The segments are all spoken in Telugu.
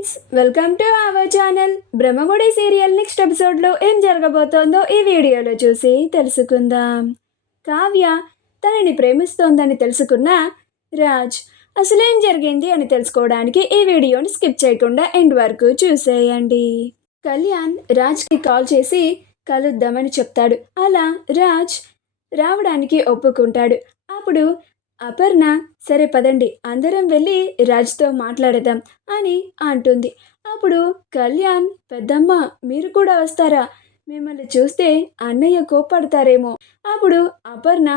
Friends, welcome to our channel. Brahmamudi serial next ఎపిసోడ్లో ఏం జరగబోతోందో ఈ వీడియోలో చూసి తెలుసుకుందాం. కావ్య తనని ప్రేమిస్తోందని తెలుసుకున్న రాజ్ అసలేం జరిగింది అని తెలుసుకోవడానికి ఈ వీడియోని స్కిప్ చేయకుండా ఎండ్ వరకు చూసేయండి. కళ్యాణ్ రాజ్కి కాల్ చేసి కలుద్దామని చెప్తాడు. అలా రాజ్ రావడానికి ఒప్పుకుంటాడు. అప్పుడు అపర్ణ సరే పదండి అందరం వెళ్ళి రాజ్తో మాట్లాడదాం అని అంటుంది. అప్పుడు కళ్యాణ్ పెద్దమ్మ మీరు కూడా వస్తారా? మిమ్మల్ని చూస్తే అన్నయ్య కోప్పడతారేమో. అప్పుడు అపర్ణ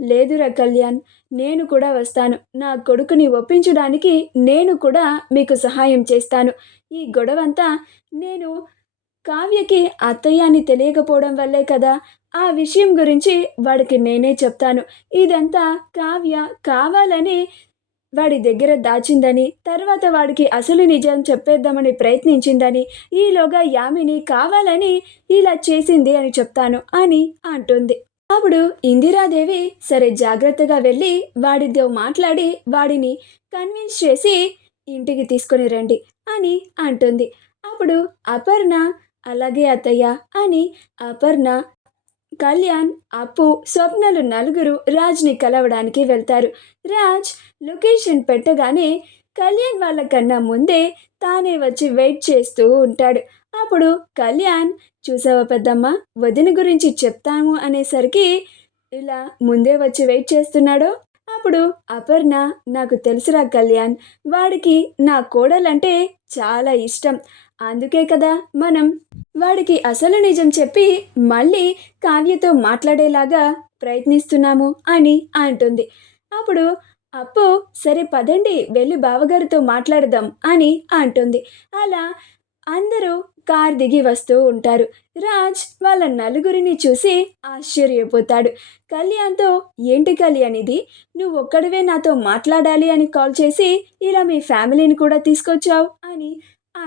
లేదురా కళ్యాణ్, నేను కూడా వస్తాను. నా కొడుకుని ఒప్పించడానికి నేను కూడా మీకు సహాయం చేస్తాను. ఈ గొడవంతా నేను కావ్యకి అత్తయ్య అని తెలియకపోవడం వల్లే కదా. ఆ విషయం గురించి వాడికి నేనే చెప్తాను. ఇదంతా కావ్య కావాలని వాడి దగ్గర దాచిందని, తర్వాత వాడికి అసలు నిజం చెప్పేద్దామని ప్రయత్నించిందని, ఈలోగా యామిని కావాలని ఇలా చేసింది అని చెప్తాను అని అంటుంది. అప్పుడు ఇందిరాదేవి సరే జాగ్రత్తగా వెళ్ళి వాడితో మాట్లాడి వాడిని కన్విన్స్ చేసి ఇంటికి తీసుకొని రండి అని అంటుంది. అప్పుడు అపర్ణ అలాగే అత్తయ్య అని అపర్ణ, కళ్యాణ్, అప్పు, స్వప్నలు నలుగురు రాజ్ని కలవడానికి వెళ్తారు. రాజ్ లొకేషన్ పెట్టగానే కళ్యాణ్ వాళ్ళకన్నా ముందే తానే వచ్చి వెయిట్ చేస్తూ ఉంటాడు. అప్పుడు కళ్యాణ్ చూసావా పెద్దమ్మ, వదిన గురించి చెప్తాము అనేసరికి ఇలా ముందే వచ్చి వెయిట్ చేస్తున్నాడో. అప్పుడు అపర్ణ నాకు తెలుసురా కళ్యాణ్, వాడికి నా కోడలంటే చాలా ఇష్టం. అందుకే కదా మనం వాడికి అసలు నిజం చెప్పి మళ్ళీ కావ్యతో మాట్లాడేలాగా ప్రయత్నిస్తున్నాము అని అంటుంది. అప్పుడు అప్పు సరే పదండి వెళ్ళి బావగారితో మాట్లాడదాం అని అంటుంది. అలా అందరూ కార్ దిగి వస్తూ ఉంటారు. రాజ్ వాళ్ళ నలుగురిని చూసి ఆశ్చర్యపోతాడు. కళ్యాణ్తో ఏంటి కళ్యాణ్ ఇది, నువ్వు ఒక్కడివే నాతో మాట్లాడాలి అని కాల్ చేసి ఇలా మీ ఫ్యామిలీని కూడా తీసుకొచ్చావు అని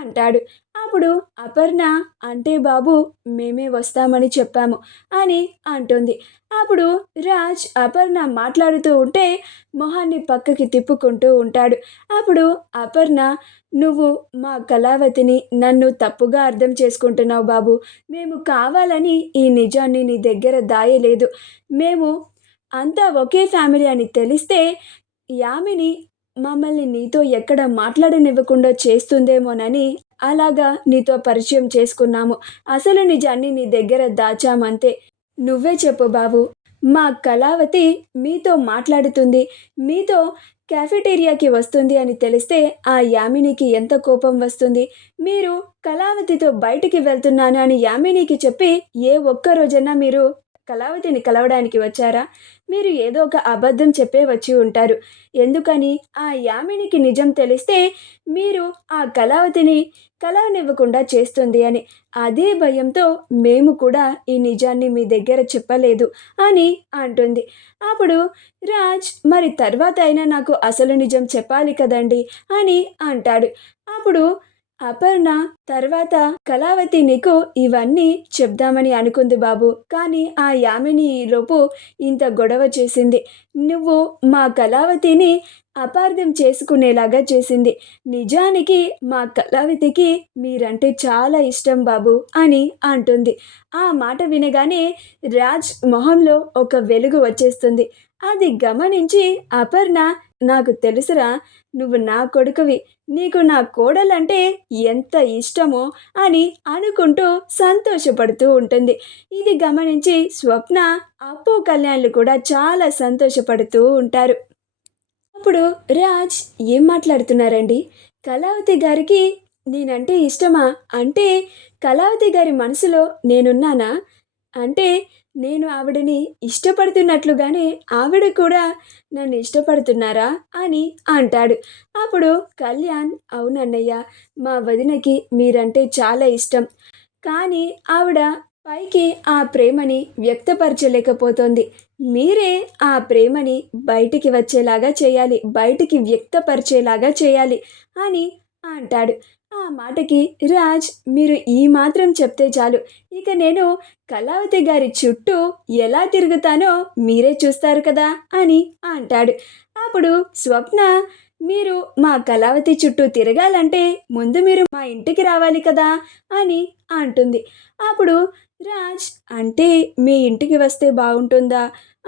అంటాడు. అప్పుడు అపర్ణ అంటే బాబు మేమే వస్తామని చెప్పాము అని అంటుంది. అప్పుడు రాజ్ అపర్ణ మాట్లాడుతూ ఉంటే మొహాన్ని పక్కకి తిప్పుకుంటూ ఉంటాడు. అప్పుడు అపర్ణ నువ్వు మా కళావతిని నన్ను తప్పుగా అర్థం చేసుకుంటున్నావు బాబు. మేము కావాలని ఈ నిజాన్ని నీ దగ్గర దాయలేదు. మేము అంతా ఒకే ఫ్యామిలీ అని తెలిస్తే యామిని మమ్మల్ని నీతో ఎక్కడ మాట్లాడనివ్వకుండా చేస్తుందేమోనని అలాగా నీతో పరిచయం చేసుకున్నాము. అసలు నిజాన్ని నీ దగ్గర దాచామంతే. నువ్వే చెప్పు బాబు, మా కళావతి మీతో మాట్లాడుతుంది, మీతో క్యాఫెటేరియాకి వస్తుంది అని తెలిస్తే ఆ యామినికి ఎంత కోపం వస్తుంది. మీరు కళావతితో బయటికి వెళ్తున్నాను అని యామినికి చెప్పి ఏ ఒక్క రోజన్నా మీరు కళావతిని కలవడానికి వచ్చారా? మీరు ఏదో ఒక అబద్ధం చెప్పే వచ్చి ఉంటారు. ఎందుకని ఆ యామినికి నిజం తెలిస్తే మీరు ఆ కళావతిని కలవనివ్వకుండా చేస్తుంది అని. అదే భయంతో మేము కూడా ఈ నిజాన్ని మీ దగ్గర చెప్పలేదు అని అంటుంది. అప్పుడు రాజ్ మరి తర్వాత అయినా నాకు అసలు నిజం చెప్పాలి కదండి అని అంటాడు. అప్పుడు అపర్ణ తర్వాత కళావతి నీకు ఇవన్నీ చెప్దామని అనుకుంది బాబు, కానీ ఆ యామిని లోపు ఇంత గొడవ చేసింది. నువ్వు మా కళావతిని అపార్థం చేసుకునేలాగా చేసింది. నిజానికి మా కళావతికి మీరంటే చాలా ఇష్టం బాబు అని అంటుంది. ఆ మాట వినగానే రాజ్ మొహంలో ఒక వెలుగు వచ్చేస్తుంది. అది గమనించి అపర్ణ నాకు తెలుసురా, నువ్వు నా కొడుకువి, నీకు నా కోడలంటే ఎంత ఇష్టమో అని అనుకుంటూ సంతోషపడుతూ ఉంటుంది. ఇది గమనించి స్వప్న, అప్పు, కళ్యాణ్లు కూడా చాలా సంతోషపడుతూ ఉంటారు. అప్పుడు రాజ్ ఏం మాట్లాడుతున్నారండి, కళావతి గారికి నేనంటే ఇష్టమా? అంటే కళావతి గారి మనసులో నేనున్నానా? అంటే నేను ఆవిడని ఇష్టపడుతున్నట్లుగానే ఆవిడ కూడా నన్ను ఇష్టపడుతున్నారా అని అంటాడు. అప్పుడు కళ్యాణ్ అవునన్నయ్య, మా వదినకి మీరంటే చాలా ఇష్టం, కానీ ఆవిడ పైకి ఆ ప్రేమని వ్యక్తపరచలేకపోతోంది. మీరే ఆ ప్రేమని బయటికి వచ్చేలాగా చేయాలి, బయటికి వ్యక్తపరిచేలాగా చేయాలి అని అంటాడు. ఆ మాటకి రాజ్ మీరు ఈ మాత్రం చెప్తే చాలు, ఇక నేను కళావతి గారి చుట్టూ ఎలా తిరుగుతానో మీరే చూస్తారు కదా అని అంటాడు. అప్పుడు స్వప్న మీరు మా కళావతి చుట్టూ తిరగాలంటే ముందు మీరు మా ఇంటికి రావాలి కదా అని అంటుంది. అప్పుడు రాజ్ అంటే మీ ఇంటికి వస్తే బాగుంటుందా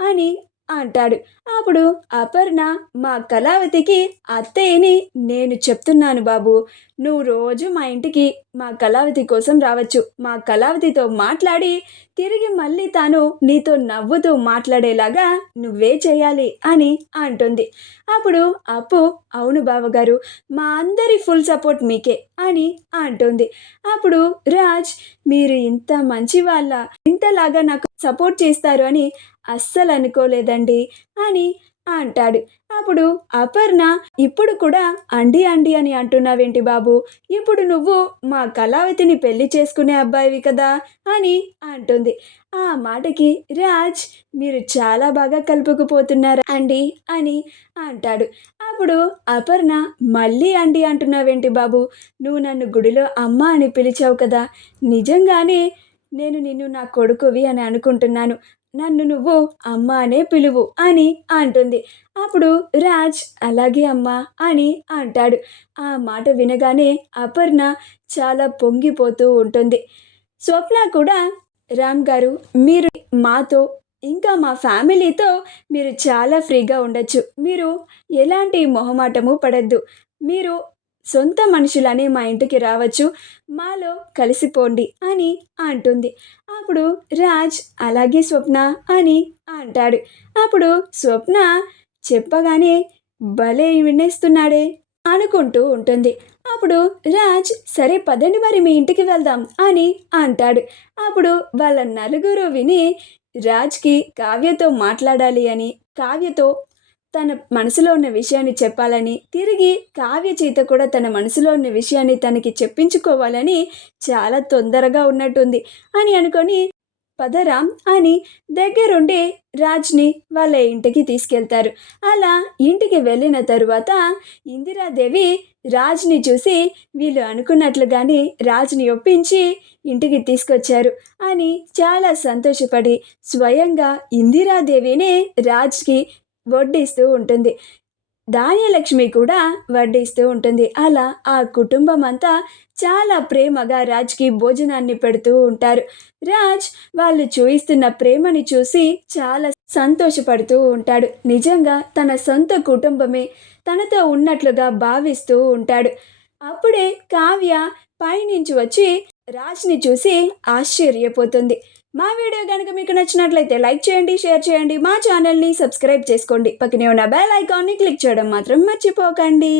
అని అంటాడు. అప్పుడు అపర్ణ మా కళావతికి అత్తయ్యని నేను చెప్తున్నాను బాబు. నువ్వు రోజు మా ఇంటికి మా కళావతి కోసం రావచ్చు. మా కళావతితో మాట్లాడి తిరిగి మళ్ళీ తాను నీతో నవ్వుతూ మాట్లాడేలాగా నువ్వే చేయాలి అని అంటుంది. అప్పుడు అప్పు అవును బావగారు, మా అందరి ఫుల్ సపోర్ట్ మీకే అని అంటుంది. అప్పుడు రాజ్ మీరు ఇంత మంచి వాళ్ళ, ఇంతలాగా నాకు సపోర్ట్ చేస్తారు అని అస్సలు అనుకోలేదండి అని అంటాడు. అప్పుడు అపర్ణ ఇప్పుడు కూడా అండి అండి అని అంటున్నావేంటి బాబు, ఇప్పుడు నువ్వు మా కళావతిని పెళ్లి చేసుకునే అబ్బాయివి కదా అని అంటుంది. ఆ మాటకి రాజ్ మీరు చాలా బాగా కలుపుకుపోతున్నారు అండి అని అంటాడు. అప్పుడు అపర్ణ మళ్ళీ అండి అంటున్నావేంటి బాబు, నువ్వు నన్ను గుడిలో అమ్మ అని పిలిచావు కదా, నిజంగానే నేను నిన్ను నా కొడుకువి అని అనుకుంటున్నాను. నన్ను నువ్వు అమ్మ అనే పిలువు అని అంటుంది. అప్పుడు రాజ్ అలాగే అమ్మా అని అంటాడు. ఆ మాట వినగానే అపర్ణ చాలా పొంగిపోతూ ఉంటుంది. స్వప్న కూడా రామ్ గారు మీరు మాతో ఇంకా మా ఫ్యామిలీతో మీరు చాలా ఫ్రీగా ఉండొచ్చు. మీరు ఎలాంటి మొహమాటము పడద్దు. మీరు సొంత మనుషులనే మా ఇంటికి రావచ్చు. మాలో కలిసిపోండి అని అంటుంది. అప్పుడు రాజ్ అలాగే స్వప్న అని అంటాడు. అప్పుడు స్వప్న చెప్పగానే భలే వినేస్తున్నాడే అనుకుంటూ ఉంటుంది. అప్పుడు రాజ్ సరే పదండి మరి మీ ఇంటికి వెళ్దాం అని అంటాడు. అప్పుడు వాళ్ళ నలుగురు విని రాజ్కి కావ్యతో మాట్లాడాలి అని, కావ్యతో తన మనసులో ఉన్న విషయాన్ని చెప్పాలని, తిరిగి కావ్య చేత కూడా తన మనసులో ఉన్న విషయాన్ని తనకి చెప్పించుకోవాలని చాలా తొందరగా ఉన్నట్టుంది అని అనుకొని పదరాం అని దగ్గరుండి రాజ్ని వాళ్ళ ఇంటికి తీసుకెళ్తారు. అలా ఇంటికి వెళ్ళిన తరువాత ఇందిరాదేవి రాజ్ని చూసి వీళ్ళు అనుకున్నట్లుగానే రాజ్ని ఒప్పించి ఇంటికి తీసుకొచ్చారు అని చాలా సంతోషపడి స్వయంగా ఇందిరాదేవినే రాజ్కి వడ్డిస్తూ ఉంటుంది. ధాన్యలక్ష్మి కూడా వడ్డిస్తూ ఉంటుంది. అలా ఆ కుటుంబం అంతా చాలా ప్రేమగా రాజ్కి భోజనాన్ని పెడుతూ ఉంటారు. రాజ్ వాళ్ళు చూయిస్తున్న ప్రేమని చూసి చాలా సంతోషపడుతూ ఉంటాడు. నిజంగా తన సొంత కుటుంబమే తనతో ఉన్నట్లుగా భావిస్తూ ఉంటాడు. అప్పుడే కావ్య పైనుంచి వచ్చి రాజ్ని చూసి ఆశ్చర్యపోతుంది. మా వీడియో కనుక మీకు నచ్చినట్లయితే లైక్ చేయండి, షేర్ చేయండి, మా ఛానల్ని సబ్స్క్రైబ్ చేసుకోండి. పక్కనే ఉన్న బెల్ ఐకాన్ని క్లిక్ చేయడం మాత్రం మర్చిపోకండి.